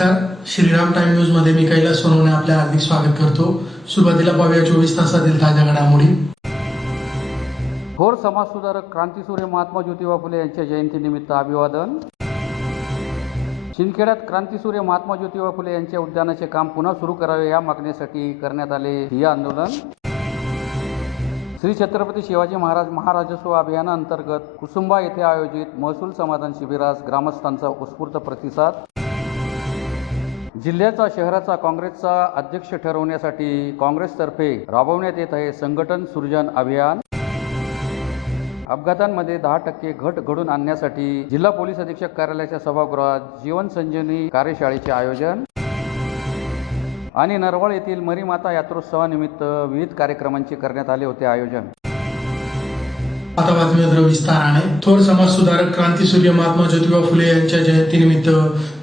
नमस्कार. Shriram time news मध्ये मी कैलास सोनवणे आपले हार्दिक स्वागत करतो. सुरुवातीला पाहूया 24 तासातील ताज्या घडामोडी. थोर समाजसुधारक क्रांतीसूर्य महात्मा ज्योतिबा फुले यांच्या जयंतीनिमित्त अभिवादन. शिंदखेड्यात क्रांतीसूर्य महात्मा ज्योतिबा फुले यांच्या उद्यानाचे काम पुन्हा सुरू करावे या मागणीसाठी करण्यात आले हे आंदोलन. श्री छत्रपती शिवाजी महाराज महाराजस्व अभियानाअंतर्गत कुसुंबा येथे आयोजित महसूल समाधान शिबिरास ग्रामस्थांचा उत्स्फूर्त प्रतिसाद. जिल्ह्याचा शहराचा काँग्रेसचा अध्यक्ष ठरवण्यासाठी काँग्रेसतर्फे राबवण्यात येत आहे संघटन सृजन अभियान. अपघातांमध्ये 10% घट घडून आणण्यासाठी जिल्हा पोलीस अधीक्षक कार्यालयाच्या सभागृहात जीवन संजीवनी कार्यशाळेचे आयोजन. आणि नरवळ येथील मरीमाता यात्रोत्सवानिमित्त विविध कार्यक्रमांचे करण्यात आले होते आयोजन. आता बातमीपत्र विस्ताराने. थोर समाजसुधारक क्रांतीसूर्य महात्मा ज्योतिबा फुले यांच्या जयंतीनिमित्त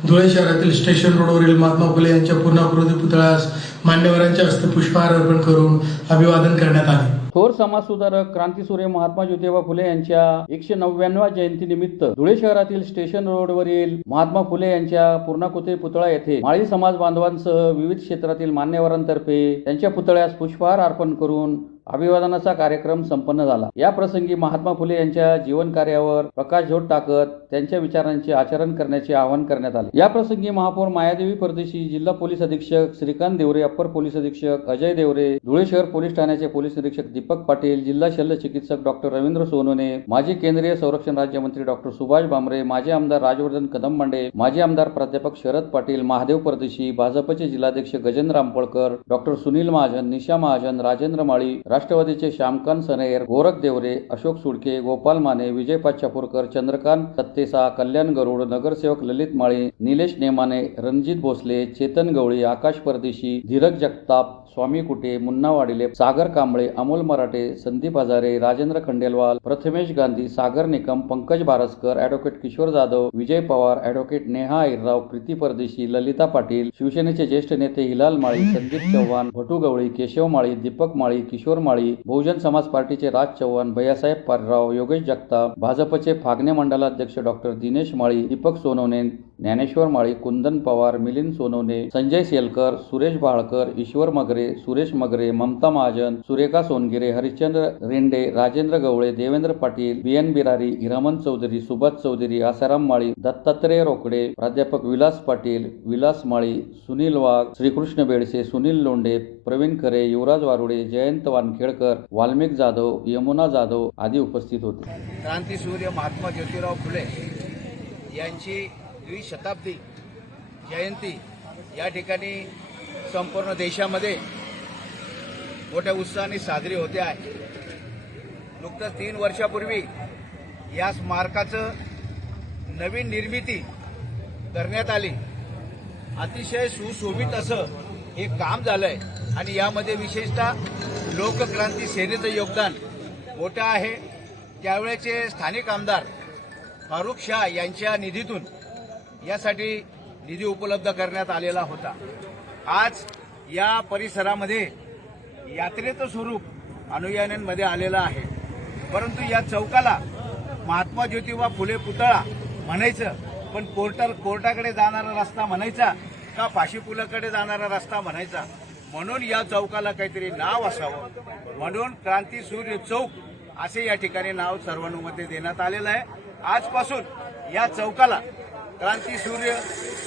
धुळे शहरातील स्टेशन रोडवरील महात्मा फुले यांच्या पूर्णाकृती पुतळ्यास मान्यवरांच्या हस्ते पुष्पहार अर्पण करून अभिवादन करण्यात आले. थोर समाजसुधारक क्रांतीसूर्य महात्मा ज्योतिबा फुले यांच्या 199व्या जयंतीनिमित्त धुळे शहरातील स्टेशन रोडवरील महात्मा फुले यांच्या पूर्णाकृती पुतळा येथे माळी समाज बांधवांसह विविध क्षेत्रातील मान्यवरांतर्फे त्यांच्या पुतळ्यास पुष्पहार अर्पण करून अभिवादनाचा कार्यक्रम संपन्न झाला. या प्रसंगी महात्मा फुले यांच्या जीवन कार्यावर प्रकाशझोत टाकत त्यांच्या विचारांचे आचरण करण्याचे आवाहन करण्यात आले. या प्रसंगी महापौर मायादेवी परदेशी, जिल्हा पोलीस अधीक्षक श्रीकांत देवरे, अप्पर पोलीस अधीक्षक अजय देवरे, धुळे शहर पोलीस ठाण्याचे पोलीस निरीक्षक दीपक पाटील, जिल्हा शल्य चिकित्सक डॉक्टर रवींद्र सोनवणे, माजी केंद्रीय संरक्षण राज्यमंत्री डॉक्टर सुभाष भामरे, माजी आमदार राजवर्धन कदमबांडे, माजी आमदार प्राध्यापक शरद पाटील, महादेव परदेशी, भाजपचे जिल्हाध्यक्ष गजेंद्र रामपळकर, डॉक्टर सुनील महाजन, निशा महाजन, राजेंद्र माळी, राष्ट्रवादीचे श्यामकांत सनेर, गोरख देवरे, अशोक सुडके, गोपाल माने, विजय पाचापूरकर, चंद्रकांत सत्तेसा, कल्याण गरुड, नगरसेवक ललित माळी, निलेश नेमाने, रणजित भोसले, चेतन गवळी, आकाश परदेशी, धीरज जगताप, स्वामी कुटे, मुन्ना वाडिले, सागर कांबळे, अमोल मराठे, संदीप हजारे, राजेंद्र खंडेलवाल, प्रथमेश गांधी, सागर निकम, पंकज बारसकर, ॲडव्होकेट किशोर जाधव, विजय पवार, ॲडव्होकेट नेहा ऐरराव, प्रीती परदेशी, ललिता पाटील, शिवसेनेचे ज्येष्ठ नेते हिलाल माळी, संदीप चव्हाण, भटू गवळी, केशव माळी, दीपक माळी, किशोर माळी, बहुजन समाज पार्टीचे राज चव्हाण, भैयासाहेब पारराव, योगेश जगताप, भाजपचे फागणे मंडलाध्यक्ष डॉक्टर दिनेश माळी, दीपक सोनवणे, ज्ञानेश्वर माळी, कुंदन पवार, मिलिंद सोनवणे, संजय सेलकर, सुरेश बाळकर, ईश्वर मगरे, सुरेश मगरे, ममता महाजन, सुरेखा सोनगिरे, हरिश्चंद्र रेंडे, राजेंद्र गवळे, देवेंद्र पाटील, बीएन बिरारी, हिरामन चौधरी, सुभाष चौधरी, आसाराम माळी, दत्तात्रय रोकडे, प्राध्यापक विलास पाटील, विलास माळी, सुनील वाघ, श्रीकृष्ण बेडसे, सुनील लोंढे, प्रवीण खरे, युवराज वारुडे, जयंत वानखेडकर, वाल्मिक जाधव, यमुना जाधव आदी उपस्थित होते. क्रांतीसूर्य महात्मा ज्योतिराव फुले यांची द्विशताब्दी जयंती या ठिकाणी संपूर्ण देशामध्ये मोठ्या उत्साहाने साजरी होते आहे. नुकतंच 3 वर्षापूर्वी या स्मारकाचं नवीन निर्मिती करण्यात आली. अतिशय सुशोभित असं हे काम झालंय आणि यामध्ये विशेषतः लोकक्रांती सेनेचं योगदान मोठं आहे. त्यावेळेचे स्थानिक आमदार फारुख शाह यांच्या निधीतून यासाठी निधी उपलब्ध करण्यात आलेला होता. आज या परिसरामध्ये यात्रेचं स्वरूप अनुयायांमध्ये आलेलं आहे. परंतु या चौकाला महात्मा ज्योतिबा फुले पुतळा म्हणायचं, पण कोर्टाकडे जाणारा रस्ता म्हणायचा का फाशी पुलाकडे जाणारा रस्ता म्हणायचा, म्हणून या चौकाला काहीतरी नाव असावं म्हणून क्रांतीसूर्य चौक असे या ठिकाणी नाव सर्वानुमते देण्यात आलेलं आहे. आजपासून या चौकाला क्रांतीसूर्य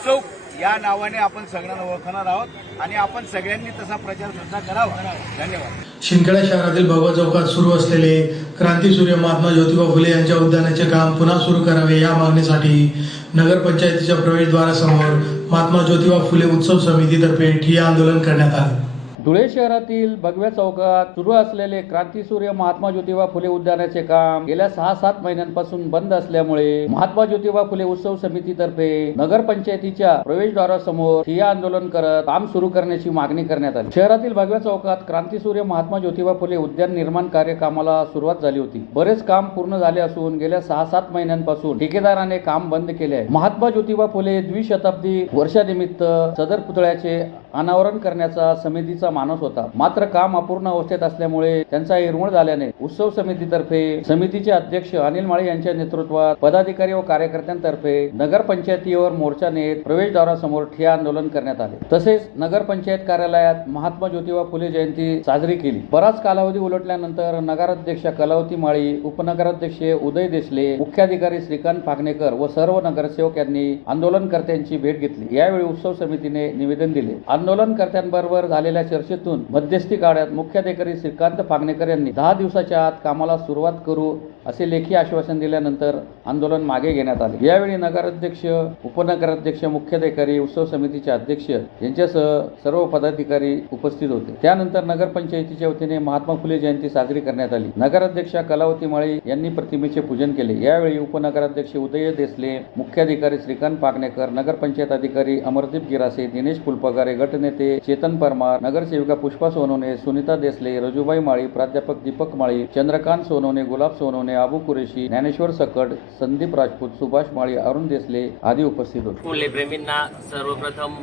चौक या नावाने आपण सगळ्यांना ओळखणार आहोत आणि आपण सगळ्यांनी तसा प्रचार सुद्धा करावा. धन्यवाद. शिंदखेडा शहरातील भगवा चौकात सुरू असलेले क्रांतीसूर्य महात्मा ज्योतिबा फुले यांच्या उद्यानाचे काम पुन्हा सुरू करावे या मागणीसाठी नगरपंचायतीच्या प्रवेशद्वारासमोर महात्मा ज्योतिबा फुले उत्सव समितीतर्फे ठिय्या आंदोलन करण्यात आले. धुळे शहरातील भगव्या चौकात सुरू असलेले क्रांतीसूर्य महात्मा ज्योतिबा फुले उद्यानाचे काम गेल्या 6-7 महिन्यांपासून बंद असल्यामुळे महात्मा ज्योतिबा फुले उत्सव समितीतर्फे नगरपंचायतीच्या प्रवेशद्वारासमोर ठिय्या आंदोलन करत काम सुरू करण्याची मागणी करण्यात आली. शहरातील भगव्या चौकात क्रांतीसूर्य महात्मा ज्योतिबा फुले उद्यान निर्माण कार्यकामाला सुरुवात झाली होती. बरेच काम पूर्ण झाले असून गेल्या 6-7 महिन्यांपासून ठेकेदाराने काम बंद केले आहे. महात्मा ज्योतिबा फुले द्विशताब्दी वर्षानिमित्त सदर पुतळ्याचे अनावरण करण्याचा समितीचा करण्याचा मानस होता. मात्र काम अपूर्ण अवस्थेत असल्यामुळे त्यांचा हिरमोड झाल्याने उत्सव समितीतर्फे समितीचे अध्यक्ष अनिल माळी यांच्या नेतृत्वात पदाधिकारी व कार्यकर्त्यांतर्फे नगर पंचायतीवर मोर्चा नेत प्रवेशद्वारासमोर ठिय्या आंदोलन करण्यात आले. तसेच नगर पंचायत कार्यालयात महात्मा ज्योतिबा फुले जयंती साजरी केली. बराच कालावधी उलटल्यानंतर नगराध्यक्ष कलावती माळी, उपनगराध्यक्ष उदय देसले, मुख्याधिकारी श्रीकांत फागणेकर व सर्व नगरसेवक यांनी आंदोलनकर्त्यांची भेट घेतली. यावेळी उत्सव समितीने निवेदन दिले. आंदोलनकर्त्यांबरोबर झालेल्या चर्चेतून मध्यस्थी काढत मुख्याधिकारी श्रीकांत फागणेकर यांनी 10 दिवसाच्या आत कामाला सुरुवात करू असे लेखी आश्वासन दिल्यानंतर आंदोलन मागे घेण्यात आले. यावेळी नगराध्यक्ष, उपनगराध्यक्ष, मुख्याधिकारी, उत्सव समितीचे अध्यक्ष यांच्यासह सर्व पदाधिकारी उपस्थित होते. त्यानंतर नगरपंचायतीच्या वतीने महात्मा फुले जयंती साजरी करण्यात आली. नगराध्यक्ष कलावती माळी यांनी प्रतिमेचे पूजन केले. यावेळी उपनगराध्यक्ष उदय देसले, मुख्याधिकारी श्रीकांत फागणेकर, नगरपंचायत अधिकारी अमरदीप गिरासे, दिनेश फुलपगारे, गटनेते चेतन परमार, नगरसेविका पुष्पा सोनवणे, सुनीता देसले, रजुबाई माळी, प्राध्यापक दीपक माळी, चंद्रकांत सोनवणे, गुलाब सोनवणे, अबू कुरेशी, ज्ञानेश्वर सकट, संदीप राजपूत, सुभाष माळी, अरुण देसले आदी उपस्थित होते. फुले प्रेमींना सर्वप्रथम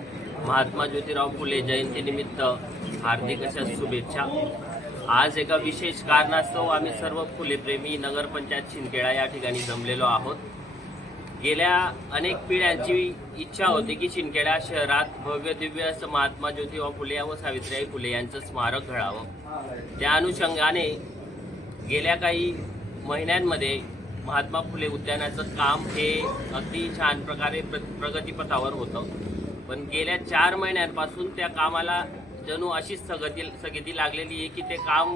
महात्मा ज्योतिराव फुले जयंतीनिमित्त हार्दिक अशा शुभेच्छा. आज एका विशेष कारणास्तव आम्ही सर्व फुलेप्रेमी नगरपंचायत शिंदखेडा या ठिकाणी जमलेलो आहोत. गेल्या अनेक पिढ्यांची इच्छा होती की शिंदखेडा शहरात भव्य दिव्य असं महात्मा ज्योतिबा फुले व सावित्रीबाई फुले यांचं स्मारक घडावं. त्या अनुषंगाने गेल्या काही महिन्यांमध्ये महात्मा फुले उद्यानाचं काम हे अगदी छान प्रकारे प्रगतीपथावर होतं. पण गेल्या 4 महिन्यांपासून त्या कामाला जणू अशी स्थगिती लागलेली आहे की ते काम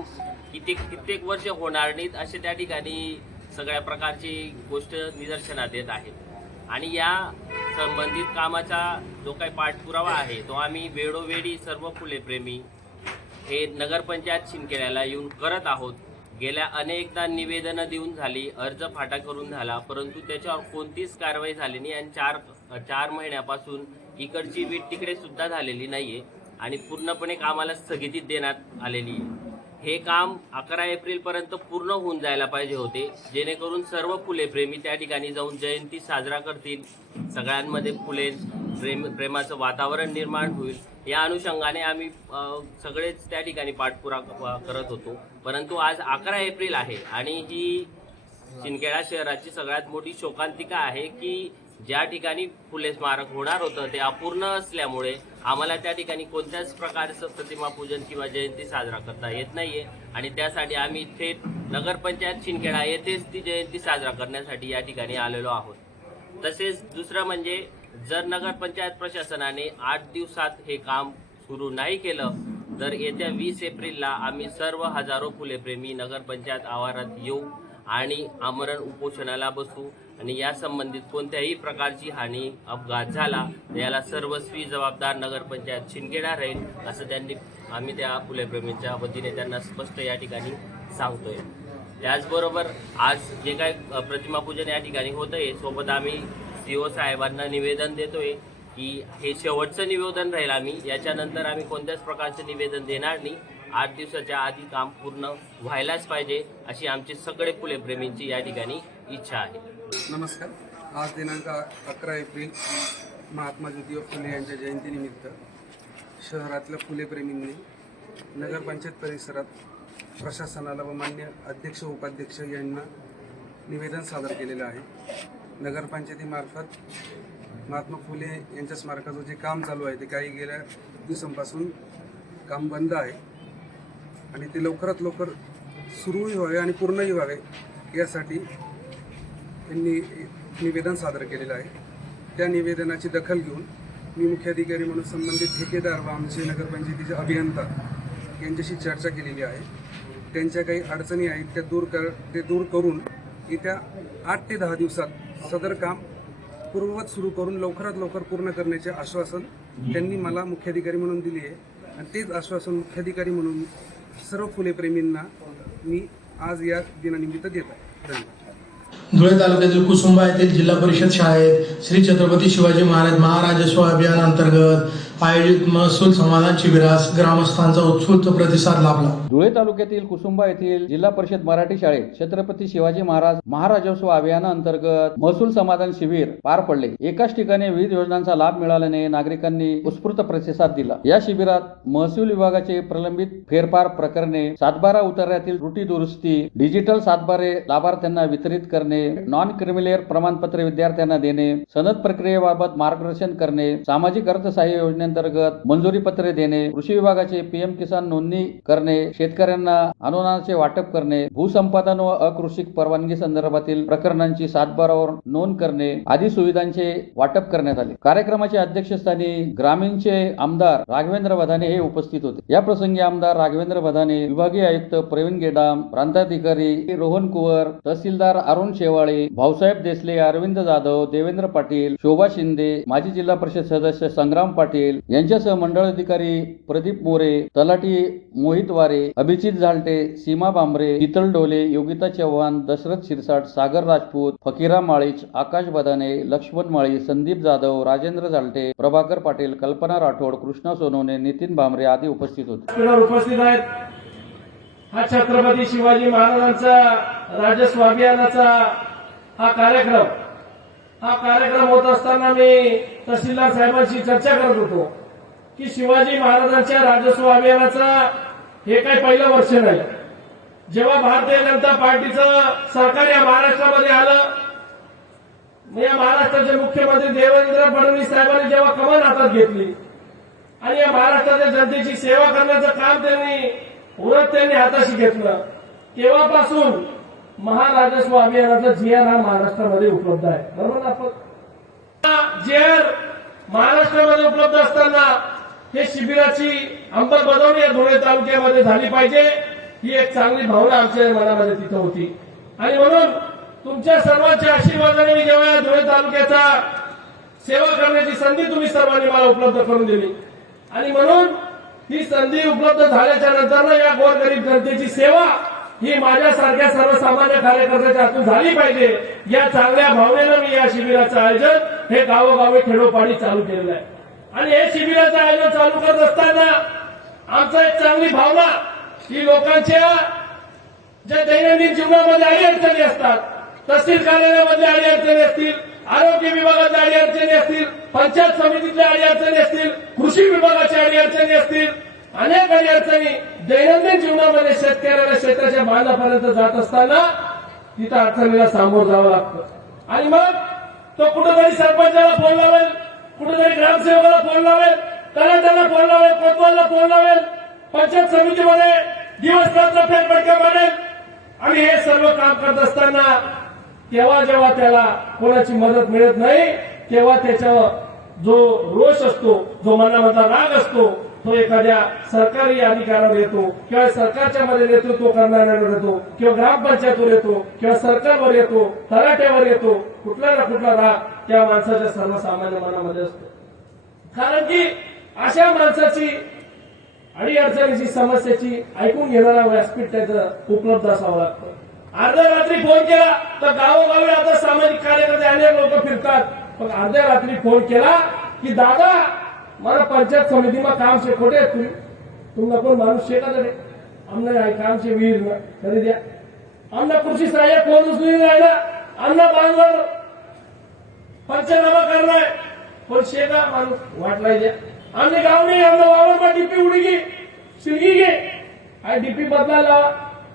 कित्येक वर्ष होणार नाहीत असे त्या ठिकाणी सगळ्या प्रकारची गोष्ट निदर्शनात येत आहे. आणि या संबंधित कामाचा जो काही पाठपुरावा आहे तो आम्ही वेळोवेळी सर्व फुलेप्रेमी हे नगरपंचायत शिंदखेड्याला येऊन करत आहोत. गेल्या अनेकदा निवेदनं देऊन झाली, अर्ज फाटा करून झाला, परंतु त्याच्यावर कोणतीच कारवाई झाली नाही. आणि 4 महिन्यापासून इकडची वीट तिकडे सुद्धा झालेली नाहीये आणि पूर्णपणे कामाला स्थगिती देण्यात आलेली आहे. हे काम 11 एप्रिलपर्यंत पूर्ण होऊन जायला पाहिजे होते, जेणेकरून सर्व फुलेप्रेमी त्या ठिकाणी जाऊन जयंती साजरा करतील, सगळ्यांमध्ये प्रेमाचं वातावरण निर्माण होईल. या अनुषंगाने आम्ही सगळेच त्या ठिकाणी पाठपुरावा करत होतो. परंतु आज 11 एप्रिल आहे आणि ही शिंदखेडा शहराची सगळ्यात मोठी शोकांतिका आहे की ज्या ठिकाणी फुले स्मारक होणार होतं ते अपूर्ण असल्यामुळे आम्हाला त्या ठिकाणी कोणत्याच प्रकारचं प्रतिमा पूजन किंवा जयंती साजरा करता येत नाहीये. आणि त्यासाठी आम्ही थेट नगरपंचायत शिंदखेडा येथेच ती जयंती साजरा करण्यासाठी या ठिकाणी आलेलो आहोत. तसेच दुसरं म्हणजे जर नगरपंचायत प्रशासनाने 8 दिवसात हे काम सुरू नाही केलं तर येत्या 20 एप्रिलला आम्ही सर्व हजारो फुलेप्रेमी नगरपंचायत आवारात येऊ आणि आमरण उपोषणाला बसू. आणि या संबंधित कोणत्याही प्रकारची हानी, अपघात झाला तर याला सर्वस्वी जबाबदार नगरपंचायत शिंदखेडा राहील असं आम्ही त्या फुलेप्रेमींच्या वतीने त्यांना स्पष्ट या ठिकाणी सांगतोय. त्याचबरोबर आज जे काही प्रतिमा पूजन या ठिकाणी होतंय, सोबत आम्ही CO साहेबांना निवेदन देतोय की हे शेवटचं निवेदन राहील. आम्ही याच्यानंतर आम्ही कोणत्याच प्रकारचं निवेदन देणार नाही. 8 दिवसाच्या आधी काम पूर्ण व्हायलाच पाहिजे अशी आमची सगळे फुलेप्रेमींची या ठिकाणी इच्छा आहे. नमस्कार. आज दिनांक 11 एप्रिल महात्मा ज्योतिबा फुले यांच्या जयंतीनिमित्त शहरातल्या फुलेप्रेमींनी नगरपंचायत परिसरात प्रशासनाला व मान्य अध्यक्ष उपाध्यक्ष यांना निवेदन सादर केलेलं आहे. नगरपंचायतीमार्फत महात्मा फुले यांच्या स्मारकाचं जे काम चालू आहे ते काही गेल्या दिवसांपासून काम बंद आहे आणि ते लवकरात लवकर सुरूही व्हावे आणि पूर्णही व्हावे यासाठी त्यांनी निवेदन सादर केलेलं आहे. त्या निवेदनाची दखल घेऊन मी मुख्याधिकारी म्हणून संबंधित ठेकेदार व आमचे नगरपंचायतीचे अभियंता यांच्याशी चर्चा केलेली आहे. त्यांच्या काही अडचणी आहेत ते दूर करून येत्या 8 ते 10 दिवसात सदर काम पूर्ववत सुरू करून लवकरात लवकर पूर्ण करण्याचे आश्वासन त्यांनी मला मुख्याधिकारी म्हणून दिले आहे. आणि तेच आश्वासन मुख्याधिकारी म्हणून सर्व फुलेप्रेमींना मी आज या दिनानिमित्त देत आहे. धन्यवाद. धुळे तालुक्यातील कुसुंबा येथील जिल्हा परिषद शाळेत श्री छत्रपती शिवाजी महाराज महाराजस्व अभियान अंतर्गत आयोजित महसूल समाधान शिबिरास ग्रामस्थांचा उत्स्फूर्त प्रतिसाद लाभला. धुळे तालुक्यातील कुसुंबा येथील जिल्हा परिषद मराठी शाळेत छत्रपती शिवाजी महाराज महाराजोत्सव अभियानाअंतर्गत महसूल समाधान शिबिर पार पडले. एकाच ठिकाणी विविध योजनांचा लाभ मिळाल्याने नागरिकांनी उत्स्फूर्त प्रतिसाद दिला. या शिबिरात महसूल विभागाचे प्रलंबित फेरफार प्रकरणे, सातबारा उतार्यातील त्रुटी दुरुस्ती, डिजिटल सातबारे लाभार्थ्यांना वितरित करणे, नॉन क्रिमिलेअर प्रमाणपत्र विद्यार्थ्यांना देणे, सनद प्रक्रियेबाबत मार्गदर्शन करणे, सामाजिक अर्थसहाय्य योजनेअंतर्गत मंजुरी पत्रे देणे, कृषी विभागाचे पीएम किसान नोंदणी करणे, शेतकऱ्यांना अनुदानाचे वाटप करणे, भूसंपादन व अकृषिक परवानगी संदर्भातील प्रकरणांची सातबारावर नोंद करणे आदी सुविधांचे वाटप करण्यात आले. कार्यक्रमाच्या अध्यक्षस्थानी ग्रामीणचे आमदार राघवेंद्र बधाने हे उपस्थित होते. या प्रसंगी आमदार राघवेंद्र बधाने, विभागीय आयुक्त प्रवीण गेडाम, प्रांताधिकारी रोहन कुवर, तहसीलदार अरुण शेवाळे, भाऊसाहेब देसले, अरविंद जाधव, देवेंद्र पाटील, शोभा शिंदे, माजी जिल्हा परिषद सदस्य संग्राम पाटील यांच्यासह मंडळ अधिकारी प्रदीप मोरे, तलाठी मोहित वारे, अभिजित झालटे, सीमा बांबरे, शीतल डोले, योगिता चव्हाण, दशरथ शिरसाट, सागर राजपूत, फकीरा माळीच, आकाश बदाने, लक्ष्मण माळी, संदीप जाधव, राजेंद्र झालटे, प्रभाकर पाटील, कल्पना राठोड, कृष्णा सोनवणे, नितीन भामरे आदी उपस्थित होते. उपस्थित आहेत. हा छत्रपती शिवाजी महाराजांचा राजस्व अभियानाचा हा कार्यक्रम होत असताना मी तहसीलदार साहेबांशी चर्चा करत होतो की शिवाजी महाराजांच्या राजस्व अभियानाचा हे काही पहिलं वर्ष नाही. जेव्हा भारतीय जनता पार्टीचं सरकार या महाराष्ट्रामध्ये आलं, या महाराष्ट्राचे मुख्यमंत्री देवेंद्र फडणवीस साहेबांनी जेव्हा कमान हातात घेतली आणि या महाराष्ट्राच्या जनतेची सेवा करण्याचं काम त्यांनी हाताशी घेतलं, तेव्हापासून महाराजस्व अभियानाचा जीआर हा महाराष्ट्रामध्ये उपलब्ध आहे. बरोबर आपण जीआर महाराष्ट्रामध्ये उपलब्ध असताना हे शिबिराची अंमलबजावणी या धुळे तालुक्यामध्ये झाली पाहिजे, ही एक चांगली भावना आमच्या मनामध्ये तिथं होती. आणि म्हणून तुमच्या सर्वांच्या आशीर्वादाने मी जेव्हा या धुळे तालुक्याचा सेवा करण्याची संधी तुम्ही सर्वांनी मला उपलब्ध करून दिली आणि म्हणून ही संधी उपलब्ध झाल्याच्या नंतर या गोरगरीब जनतेची सेवा ही माझ्यासारख्या सर्वसामान्य कार्यकर्त्याच्या हातून झाली पाहिजे, या चांगल्या भावनेनं मी या शिबिराचं आयोजन हे गावोगावी खेडोपाडी चालू केलेलं आहे. आणि हे शिबिराचं आयोजन चालू करत असताना आमचा एक चांगली भावना की लोकांच्या ज्या दैनंदिन जीवनामध्ये अडीअडचणी असतात, तहसील कार्यालयामध्ये अडीअडचणी असतील, आरोग्य विभागाच्या अडीअडचणी असतील, पंचायत समितीच्या अडीअडचणी असतील, कृषी विभागाच्या अडीअडचणी असतील, अनेक अडीअडचणी दैनंदिन जीवनामध्ये शेतकऱ्याला शेताच्या बांधापर्यंत जात असताना तिथं अडचणीला सामोरं जावं लागतं. आणि मग तो कुठेतरी सरपंचाला फोन लावेल, कुठेतरी ग्रामसेवकाला फोन लावेल, तलाट्याला फोन लावेल, कोतवालला फोन लावेल, पंचायत समितीमध्ये दिवस रात्र फेरफटका मारेल आणि हे सर्व काम करत असताना जेव्हा त्याला कोणाची मदत मिळत नाही तेव्हा त्याच्यावर जो रोष असतो, जो मनामधला राग असतो, तो एखाद्या सरकारी अधिकाऱ्यावर येतो किंवा सरकारच्या मध्ये नेतृत्व करणाऱ्यावर येतो किंवा ग्रामपंचायतीवर येतो किंवा सरकारवर येतो, तलाट्यावर येतो. कुठला ना कुठला राग त्या माणसाच्या सर्वसामान्य मनामध्ये असतो. कारण की अशा माणसाची अडीअडचणीची समस्याची ऐकून घेणारा व्यासपीठ त्याचं उपलब्ध असावं लागतं. अर्ध्या रात्री फोन केला तर गावोगावी आता सामाजिक कार्यकर्ते अनेक लोक फिरतात, पण अर्ध्या रात्री फोन केला की दादा मला पंचायत समितीમાં કામ છે, ખોટે तुमना कोण माणूस છે का रे, અમને આ કામ છે વીર કરી દે, અમને કૃષિ સહાયક કોણ ઉચલી રાहिला, અમને બાंधवर पंचनामा करणार पण शेगा माणूस वाटलाय द्या. आम्ही गाव नाही, आमच्या वावरमा डीपी उडी गे शिलगी गे आणि डीपी बदलायला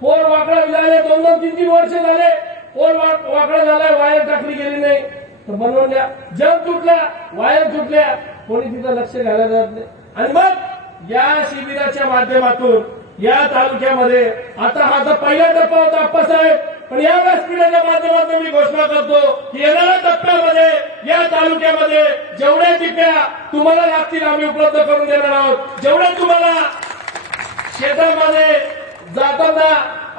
पोल वाकडा झाले, 2-3 वर्ष झाले, पोल वाकडा झालाय, वायर टाकली गेली नाही तर बनवून द्या. जग तुटला, वायर तुटल्या, कोणी तिथं लक्ष घालायला जात नाही. आणि मग या शिबिराच्या माध्यमातून या तालुक्यामध्ये आता हा पहिला टप्पा होता आप्पासाहेब, पण या व्यासपीठाच्या माध्यमातून मी घोषणा करतो की येणाऱ्या टप्प्यामध्ये या तालुक्यामध्ये जेवढ्या टिप्या तुम्हाला लागतील आम्ही उपलब्ध करून देणार आहोत. जेवढ्या तुम्हाला शेतामध्ये जाताना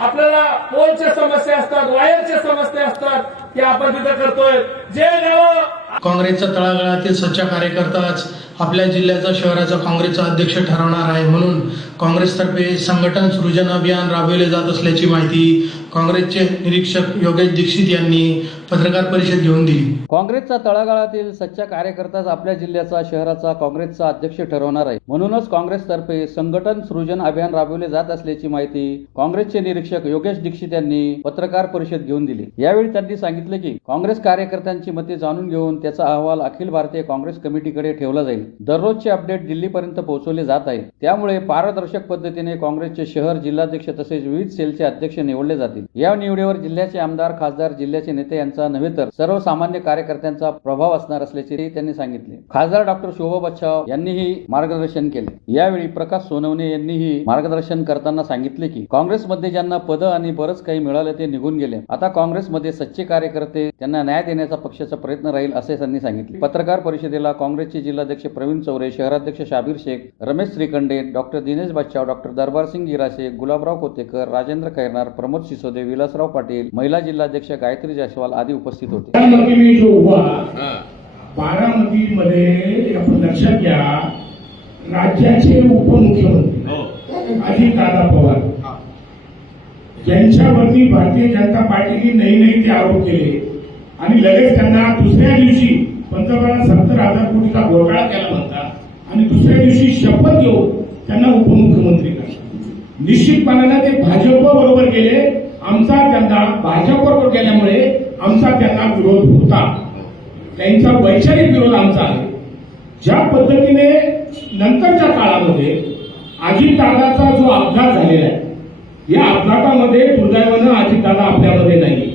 आपल्याला पोलच्या समस्या असतात, वायरच्या समस्या असतात, ते आपण तिथं करतोय. जे गावं काँग्रेसचा तळागाळातील सच्चा कार्यकर्ताच आपल्या जिल्ह्याचा शहराचा काँग्रेसचा अध्यक्ष ठरवणार आहे, म्हणून काँग्रेसतर्फे संघटन सृजन अभियान राबविले जात असल्याची माहिती काँग्रेसचे निरीक्षक योगेश दीक्षित यांनी पत्रकार परिषद घेऊन दिली. काँग्रेसचा तळागाळातील सच्चा कार्यकर्ताच आपल्या जिल्ह्याचा शहराचा काँग्रेसचा अध्यक्ष ठरवणार आहे, म्हणूनच काँग्रेसतर्फे संघटन सृजन अभियान राबविले जात असल्याची माहिती काँग्रेसचे निरीक्षक योगेश दीक्षित यांनी पत्रकार परिषद घेऊन दिली. यावेळी त्यांनी सांगितले की काँग्रेस कार्यकर्त्यांची मते जाणून घेऊन त्याचा अहवाल अखिल भारतीय काँग्रेस कमिटीकडे ठेवला जाईल. दररोजचे अपडेट दिल्लीपर्यंत पोहोचवले जात आहे, त्यामुळे पारदर्शक पद्धतीने काँग्रेसचे शहर जिल्हाध्यक्ष तसेच विविध सेलचे अध्यक्ष निवडले जातील. या निवडीवर जिल्ह्याचे आमदार, खासदार, जिल्ह्याचे नेते यांचा नव्हे तर सर्वसामान्य कार्यकर्त्यांचा प्रभाव असणार असल्याचे त्यांनी सांगितले. खासदार डॉक्टर शोभा बच्छाव यांनीही मार्गदर्शन केले. यावेळी प्रकाश सोनवणे यांनीही मार्गदर्शन करताना सांगितले की काँग्रेसमध्ये ज्यांना पद आणि बरंच काही मिळाले ते निघून गेले. आता काँग्रेसमध्ये सच्चे कार्यकर्ते त्यांना न्याय देण्याचा पक्षाचा प्रयत्न राहील असे त्यांनी सांगितले. पत्रकार परिषदेला काँग्रेसचे जिल्हाध्यक्ष प्रवीण चौरे, शहराध्यक्ष शाबीर शेख, रमेश श्रीखंडे, डॉक्टर दिनेश बच्छाव, डॉक्टर दरबारसिंग गिरासे, गुलाबराव कोतेकर, राजेंद्र खैरनार, प्रमोद सिसोदे, विलासराव पाटील, महिला जिल्हाध्यक्ष गायत्री जायस्वाल आदी उपस्थित होते. बारामती जो हुआ, बारामतीमध्ये आपण लक्षात घ्या, राज्याचे उपमुख्यमंत्री अजितदादा पवार यांच्यावरती भारतीय जनता पार्टीने नई ते आरोप केले आणि लगेच त्यांना दुसऱ्या दिवशी पंतप्रधान 70,000 कोटीचा घोटाळा केला म्हणतात आणि दुसऱ्या दिवशी शपथ घेऊन त्यांना उपमुख्यमंत्री करा. निश्चितपणाने ते भाजप बरोबर गेले. भाजप बरोबर गेल्यामुळे आमचा त्यांना विरोध होता. त्यांचा वैचारिक विरोध आमचा आहे. ज्या पद्धतीने नंतरच्या काळामध्ये अजितदादाचा जो अपघात झालेला आहे, या अपघातामध्ये दुर्दैवानं अजितदादा आपल्यामध्ये नाही.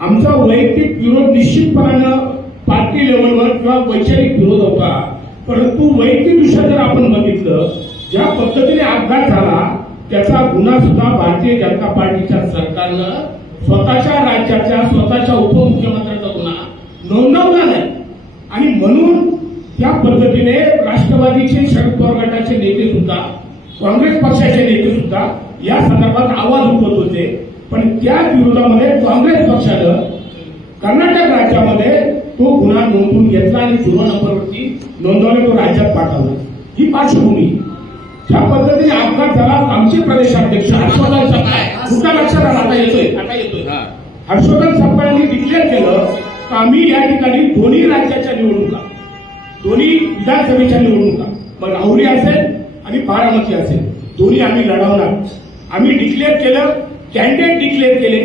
आमचा वैयक्तिक विरोध निश्चितपणानं पार्टी लेवलवर किंवा वैचारिक विरोध होता, परंतु वैयक्तिकदृष्ट्या जर आपण बघितलं, ज्या पद्धतीने अपघात झाला त्याचा गुन्हा सुद्धा भारतीय जनता पार्टीच्या सरकारनं स्वतःच्या राज्याच्या स्वतःच्या उपमुख्यमंत्र्यांचा गुन्हा नोंदवला नाही आणि म्हणून त्या पद्धतीने राष्ट्रवादीचे शरद पवार गटाचे नेते सुद्धा, काँग्रेस पक्षाचे नेते सुद्धा या संदर्भात आवाज उठवत होते. पण त्या विरोधामध्ये काँग्रेस पक्षानं कर्नाटक राज्यामध्ये तो गुन्हा नोंदवून घेतला आणि 0 नंबरवरती नोंदवले, तो राज्यात पाठवला. ही पार्श्वभूमी. ज्या पद्धतीने अपघात झाला, आमचे प्रदेशाध्यक्ष हर्षवर्धन सपकाळ, कुठल्या लक्षात आला, आता येतोय हर्षवर्धन सपकाळांनी डिक्लेअर केलं की आम्ही या ठिकाणी दोन्ही राज्याच्या निवडणुका, दोन्ही विधानसभेच्या निवडणुका, मग राहुरी असेल आणि बारामती असेल, दोन्ही आम्ही लढवणार. आम्ही डिक्लेअर केलं, कॅन्डिडेट डिक्लेअर केले.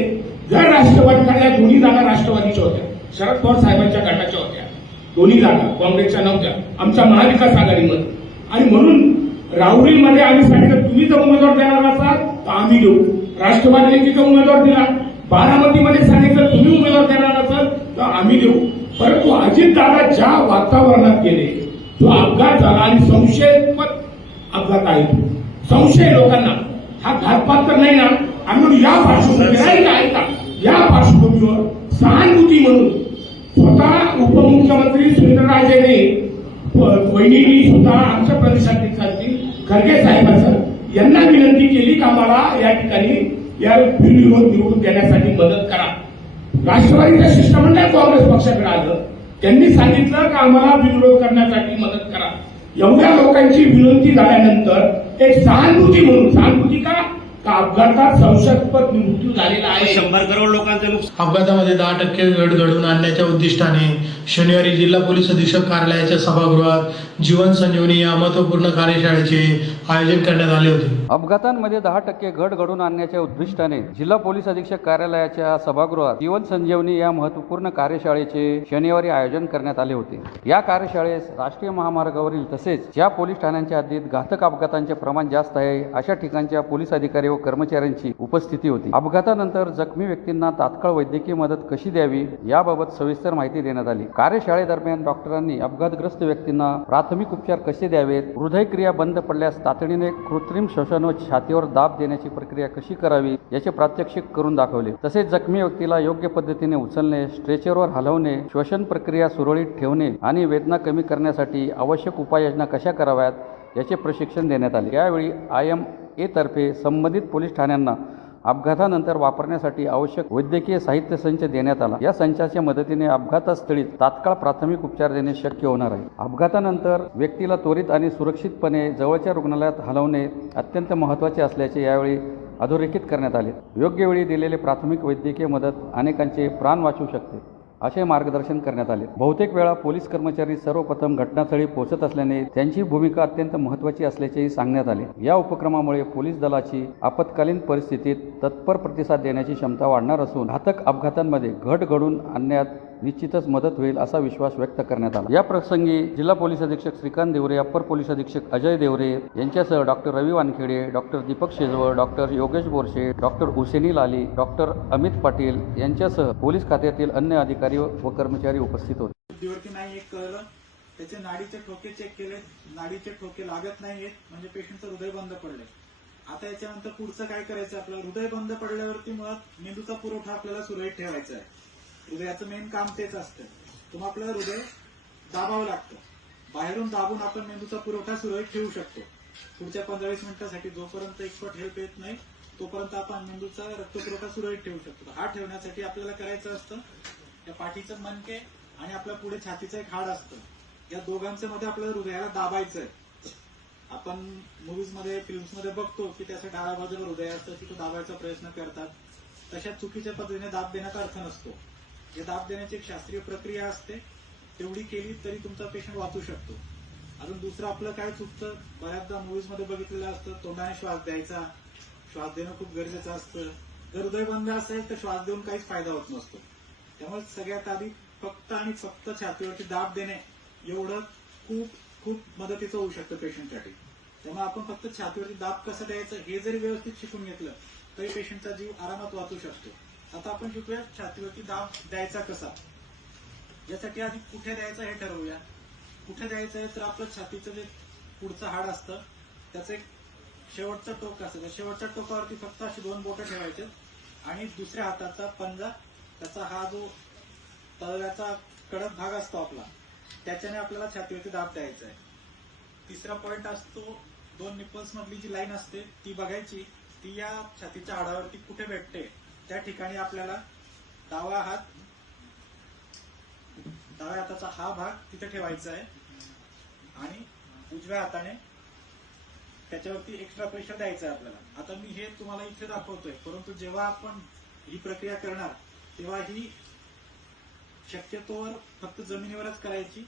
जर राष्ट्रवादीच्या दोन्ही जागा राष्ट्रवादीच्या होत्या, शरद पवार साहेबांच्या गटाच्या होत्या, दोन्ही जागा काँग्रेसच्या नव्हत्या, आमच्या महाविकास आघाडीमध्ये. आणि म्हणून राहुरीमध्ये आम्ही सांगितलं, तुम्ही जर उमेदवार देणार असाल तर आम्ही देऊ. राष्ट्रवादीने तिथं उमेदवार दिला. बारामतीमध्ये सांगितलं, तुम्ही उमेदवार देणार असाल तर आम्ही देऊ. परंतु अजितदादा ज्या वातावरणात गेले, जो अपघात झाला आणि संशयास्पद अपघात आहे, संशय लोकांना हा घातपात तर नाही ना, आणि या पार्श्वभूमीवर सहानुभूती म्हणून स्वतः उपमुख्यमंत्री सुरेंद्रराजेने, वहिनींनी सुद्धा आमच्या प्रदेशाध्यक्ष खरगे साहेबांचं यांना विनंती केली की आम्हाला या ठिकाणी या बिनविरोध निवडून देण्यासाठी मदत करा. राष्ट्रवादीचं शिष्टमंडळ काँग्रेस पक्षाकडे आलं, त्यांनी सांगितलं की आम्हाला बिनविरोध करण्यासाठी मदत करा. एवढ्या लोकांची विनंती झाल्यानंतर एक सहानुभूती म्हणून, सहानुभूती का अपघातात संशयास्पद मृत्यू झालेला आहे, 100 करोड लोकांचं नुकसान. अपघातामध्ये 10% घट घडवून आणण्याच्या उद्दिष्टाने शनिवारी जिल्हा पोलीस अधीक्षक कार्यालयाच्या सभागृहात जीवन संजीवनी या महत्वपूर्ण कार्यशाळेचे आयोजन करण्यात आले होते. अपघातांमध्ये 10% घट घडवून आणण्याच्या उद्दिष्टाने जिल्हा पोलीस अधीक्षक कार्यालयाच्या सभागृहात जीवन संजीवनी या महत्वपूर्ण कार्यशाळेचे शनिवारी आयोजन करण्यात आले होते. या कार्यशाळेस राष्ट्रीय महामार्गावरील तसेच ज्या पोलीस ठाण्यांच्या हद्दीत घातक अपघातांचे प्रमाण जास्त आहे अशा ठिकाणच्या पोलीस अधिकारी व कर्मचाऱ्यांची उपस्थिती होती. अपघातानंतर जखमी व्यक्तींना तात्काळ वैद्यकीय मदत कशी द्यावी याबाबत सविस्तर माहिती देण्यात आली. कार्यशाळेदरम्यान डॉक्टरांनी अपघातग्रस्त व्यक्तींना प्राथमिक उपचार कसे द्यावेत, हृदयक्रिया बंद पडल्यास तातडीने कृत्रिम श्वसन व छातीवर दाब देण्याची प्रक्रिया कशी करावी याचे प्रात्यक्षिक करून दाखवले. तसेच जखमी व्यक्तीला योग्य पद्धतीने उचलणे, स्ट्रेचरवर हलवणे, श्वसन प्रक्रिया सुरळीत ठेवणे आणि वेदना कमी करण्यासाठी आवश्यक उपाययोजना कशा कराव्यात याचे प्रशिक्षण देण्यात आले. यावेळी IMA तर्फे संबंधित पोलीस ठाण्यांना अपघातानंतर वापरण्यासाठी आवश्यक वैद्यकीय साहित्य संच देण्यात आला. या संचाच्या मदतीने अपघातस्थळी तात्काळ प्राथमिक उपचार देणे शक्य होणार आहे. अपघातानंतर व्यक्तीला त्वरित आणि सुरक्षितपणे जवळच्या रुग्णालयात हलवणे अत्यंत महत्त्वाचे असल्याचे यावेळी अधोरेखित करण्यात आले. योग्य वेळी दिलेले प्राथमिक वैद्यकीय मदत अनेकांचे प्राण वाचवू शकते असे मार्गदर्शन करण्यात आले. बहुतेक वेळा पोलीस कर्मचारी सर्वप्रथम घटनास्थळी पोहोचत असल्याने त्यांची भूमिका अत्यंत महत्त्वाची असल्याचेही सांगण्यात आले. या उपक्रमामुळे पोलीस दलाची आपत्कालीन परिस्थितीत तत्पर प्रतिसाद देण्याची क्षमता वाढणार असून घातक अपघातांमध्ये घट घडून आणण्यात निश्चितच मदत होईल असा विश्वास व्यक्त करण्यात आला. या प्रसंगी जिल्हा पोलीस अधीक्षक श्रीकांत देवरे, अप्पर पोलीस अधीक्षक अजय देवरे यांच्यासह doctor Ravi Wankhede, doctor Deepak Shejwal, doctor Yogesh Borse, doctor Huseni Lali, doctor Amit Patil यांच्यासह पोलीस खात्यातील अन्य अधिकारी व कर्मचारी उपस्थित होते. शुद्धीवरती नाही एक कळलं, त्याचे नाडीचे ठोके चेक केले, नाडीचे ठोके लागत नाहीयेत म्हणजे पेशंटचं हृदय बंद पडलंय. आता याच्यानंतर पुढचं काय करायचं, आपल्याला हृदय बंद पडल्यावरती मुळात मेंदूचा पुरवठा आपल्याला सुरळीत ठेवायचा आहे. हृदयाचं मेन काम तेच असतं. तुम्हाला आपल्याला हृदय दाबावं लागतं. बाहेरून दाबून आपण मेंदूचा पुरवठा सुरळीत ठेवू शकतो. पुढच्या 15-20 मिनिटांसाठी जोपर्यंत एक्सपर्ट हेल्प येत नाही तोपर्यंत आपण मेंदूचा रक्तपुरवठा सुरळीत ठेवू शकतो. हा ठेवण्यासाठी आपल्याला करायचं असतं, या पाठीचं मणके आणि आपल्या पुढे छातीचं एक हाड असतं, या दोघांच्या मध्ये आपल्याला हृदयाला दाबायचं आहे. आपण मूव्हीज मध्ये, फिल्म्स मध्ये बघतो की त्याच्या डाव्या बाजूला हृदय असतं, तिथं दाबायचा प्रयत्न करतात. तशा चुकीच्या पद्धतीने दाब देण्याचा अर्थ नसतो. हे दाब देण्याची एक शास्त्रीय प्रक्रिया असते, तेवढी केली तरी तुमचा पेशंट वाचू शकतो. अजून दुसरं आपलं काय चुकतं, बऱ्याचदा मूव्हीज मध्ये बघितलेलं असतं, तोंडाने श्वास द्यायचा. श्वास देणं खूप गरजेचं असतं. जर हृदय बंद असेल तर श्वास देऊन काहीच फायदा होत नसतो. त्यामुळे सगळ्यात आधी फक्त आणि फक्त छातीवरती दाब देणे एवढं खूप खूप मदतीचं होऊ शकतं पेशंटसाठी. त्यामुळे आपण फक्त छातीवरती दाब कसं द्यायचं हे जरी व्यवस्थित शिकून घेतलं तरी पेशंटचा जीव आरामात वाचू शकतो. आता आपण शिकूया छातीवरती दाब द्यायचा कसा. यासाठी आधी कुठे द्यायचं हे ठरवूया. कुठे द्यायचं आहे तर आपलं छातीचं जे पुढचं हाड असतं त्याचं एक शेवटचं टोक असतं. त्या शेवटच्या टोकावरती फक्त अशी 2 बोटं ठेवायचे आणि दुसऱ्या हाताचा पंजा, त्याचा हा जो तळव्याचा कडक भाग असतो आपला, त्याच्याने आपल्याला छातीवरती दाब द्यायचा आहे. तिसरा पॉइंट असतो 2 निपल्स मधली जी लाईन असते ती बघायची, ती या छातीच्या हाडावरती कुठे भेटते त्या ठिकाणी आपल्याला डाव्या हाताचा हा भाग तिथे ठेवायचा आहे आणि उजव्या हाताने त्याच्यावरती एक्स्ट्रा प्रेशर द्यायचं आहे आपल्याला. आता मी हे तुम्हाला इथे दाखवतोय, परंतु जेव्हा आपण ही प्रक्रिया करणार तेव्हा ही शक्यतोवर फक्त जमिनीवरच करायची.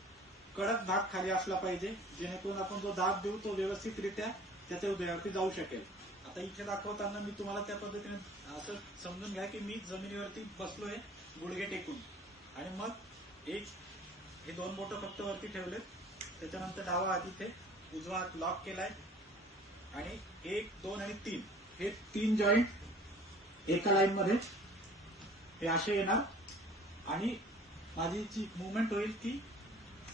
कडक भाग खाली असला पाहिजे जेणेकरून आपण जो दाब देऊ तो व्यवस्थितरित्या त्याच्या हृदयावरती जाऊ शकेल. आता इथे दाखवताना मी तुम्हाला त्या पद्धतीने असं समजून घ्या की मी जमिनीवरती बसलोय गुडघे टेकून आणि मग हे 2 बोटं फक्त वरती ठेवलेत. त्याच्यानंतर डावा हात इथे, उजवा हात लॉक केलाय आणि 1, 2 आणि 3 हे 3 जॉईंट एका लाईन मध्ये हे असे येणार आणि माझी जी मुवमेंट होईल ती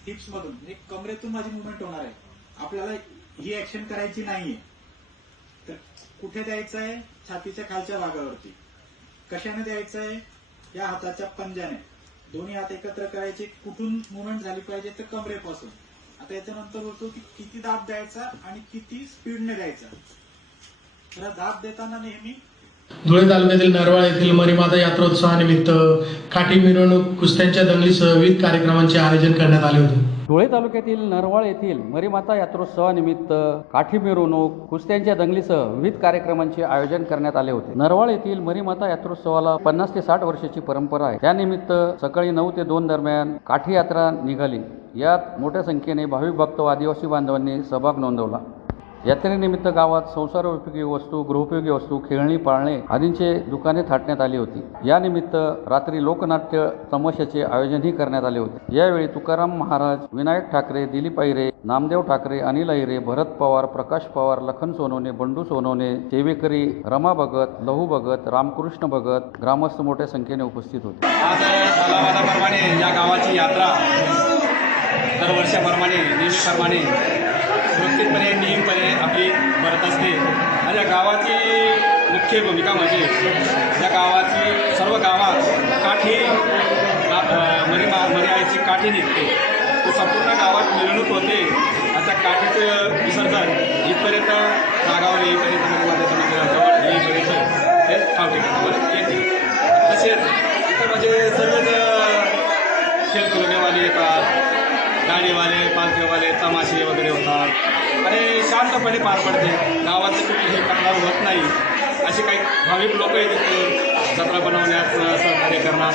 हिप्स मधून म्हणजे कमरेतून माझी मुवमेंट होणार आहे. आपल्याला ही ऍक्शन करायची नाहीये. तर कुठे द्यायचं आहे, छातीच्या खालच्या भागावरती. कशाने द्यायचं आहे, या हाताच्या पंजाने. दोन्ही हात एकत्र करायचे. कुठून मुवमेंट झाली पाहिजे तर कमरेपासून. आता याच्यानंतर होतो की किती दाब द्यायचा आणि किती स्पीडने द्यायचा. तर दाब देताना नेहमी धुळे तालुक्यातील नरवाळ येथील मरीमाता यात्रोत्सवानिमित्त काठी मिरवणूक, कुस्त्यांच्या दंगलीसह विविध कार्यक्रमांचे आयोजन करण्यात आले होते. धुळे तालुक्यातील नरवाळ येथील मरीमाता यात्रोत्सवानिमित्त काठी मिरवणूक, कुस्त्यांच्या दंगलीसह विविध कार्यक्रमांचे आयोजन करण्यात आले होते. नरवाळ येथील मरीमाता यात्रोत्सवाला 50 ते 60 वर्षाची परंपरा आहे. त्यानिमित्त सकाळी 9 ते 2 दरम्यान काठी यात्रा निघाली. यात मोठ्या संख्येने भाविक भक्त व आदिवासी बांधवांनी सहभाग नोंदवला. यात्रेनिमित्त गावात संसारोपयोगी वस्तू, गृहोपयोगी वस्तू, खेळणी, पाळणे आदींचे दुकाने थाटण्यात आली होती. यानिमित्त रात्री लोकनाट्य तमाशाचे आयोजनही करण्यात आले होते. यावेळी तुकाराम महाराज, विनायक ठाकरे, दिलीप अहिरे, नामदेव ठाकरे, अनिल अहिरे, भरत पवार, प्रकाश पवार, लखन सोनवणे, बंडू सोनवणे, सेवेकरी रमा भगत, लहू भगत, रामकृष्ण भगत, ग्रामस्थ मोठ्या संख्येने उपस्थित होते. आज कालावादाप्रमाणे या गावाची यात्रा दरवर्षाप्रमाणे नेहमीप्रमाणे सुरक्षितपणे नियमपणे आपली भरत असते. आणि या गावाची मुख्य भूमिका म्हणजे या गावाची सर्व गावात काठी मरी आईची काठी निघते. तो संपूर्ण गावात मिरवणूक होते. आता काठीचं विसर्जन इथपर्यंत नागावर येईपर्यंत मरीमातेच्या मंदिराजवळ येईपर्यंत हे ठिकाणावर येते. तसेच इथं म्हणजे सर्वच खेळकुलमेवाले येतात, गाडीवाले, पालखेवाले, तमाशे वगैरे होतात आणि शांतपणे पार पडते. गावाचं कुठलीही तक्रार होत नाही. असे काही भाविक लोक आहेत जत्रा बनवण्यात सहकार्य करणार,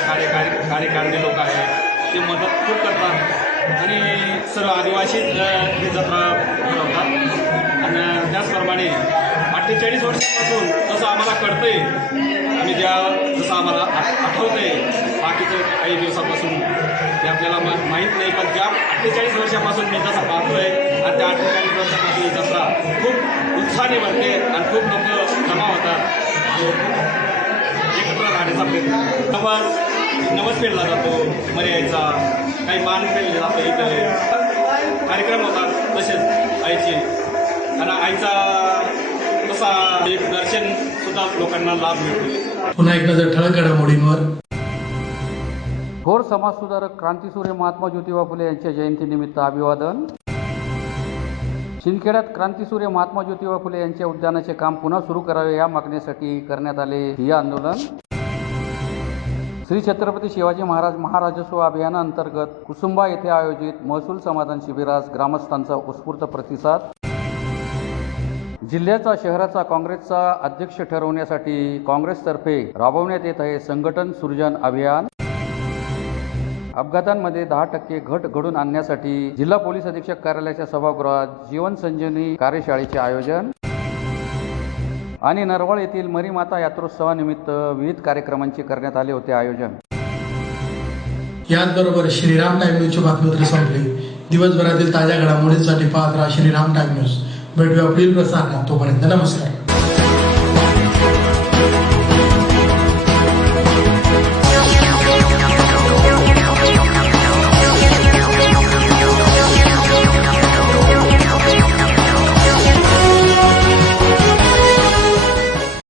कार्यकारिणी लोक आहेत, ते मदत खूप करतात आणि सर्व आदिवासी ही जत्रा भरवतात. आणि त्याचप्रमाणे 48 वर्षांपासून जसं आम्हाला कळतंय, आम्ही जसं आम्हाला आठवतंय, बाकीचं काही दिवसापासून ते आपल्याला माहीत नाही, पण ज्या 48 वर्षापासून मी जसं पाहतोय आणि त्या 48 वर्षापासून ही जत्रा खूप उत्साहाने भरते आणि खूप लोक जमा होतात, एकत्र राहण्याचा प्रयत्न. नवस पेरला जातो, मर्यायचा काही मान पेरले जातं, इथं कार्यक्रम होतात. तसेच आईचे आणि आईचा तसा एक दर्शन सुद्धा लोकांना लाभ मिळतो. पुन्हा एक नजर ठळक घडामोडींवर. थोर समाजसुधारक क्रांतीसूर्य महात्मा ज्योतिबा फुले यांच्या जयंतीनिमित्त अभिवादन. शिंदखेड्यात क्रांतीसूर्य महात्मा ज्योतिबा फुले यांच्या उद्यानाचे काम पुन्हा सुरू करावे या मागणीसाठी करण्यात आले ठिय्या आंदोलन. श्री छत्रपती शिवाजी महाराज महाराजस्व अभियानाअंतर्गत कुसुंबा येथे आयोजित महसूल समाधान शिबिरास ग्रामस्थांचा उत्स्फूर्त प्रतिसाद. जिल्ह्याचा शहराचा काँग्रेसचा अध्यक्ष ठरवण्यासाठी काँग्रेसतर्फे राबवण्यात येत आहे संघटन सृजन अभियान. अपघातांमध्ये 10% घट घडून आणण्यासाठी जिल्हा पोलीस अधीक्षक कार्यालयाच्या सभागृहात जीवन संजीवनी कार्यशाळेचे आयोजन. आणि नरवळ येथील मरीमाता यात्रोत्सवानिमित्त विविध कार्यक्रमांचे करण्यात आले होते आयोजन. याचबरोबर श्रीराम टाइम न्यूजची बातमीपत्र संपली. दिवसभरातील ताज्या घडामोडींसाठी पाहत राहा श्रीराम टाइम न्यूज. भेटूया पुढील प्रसारणात. तोपर्यंत नमस्कार.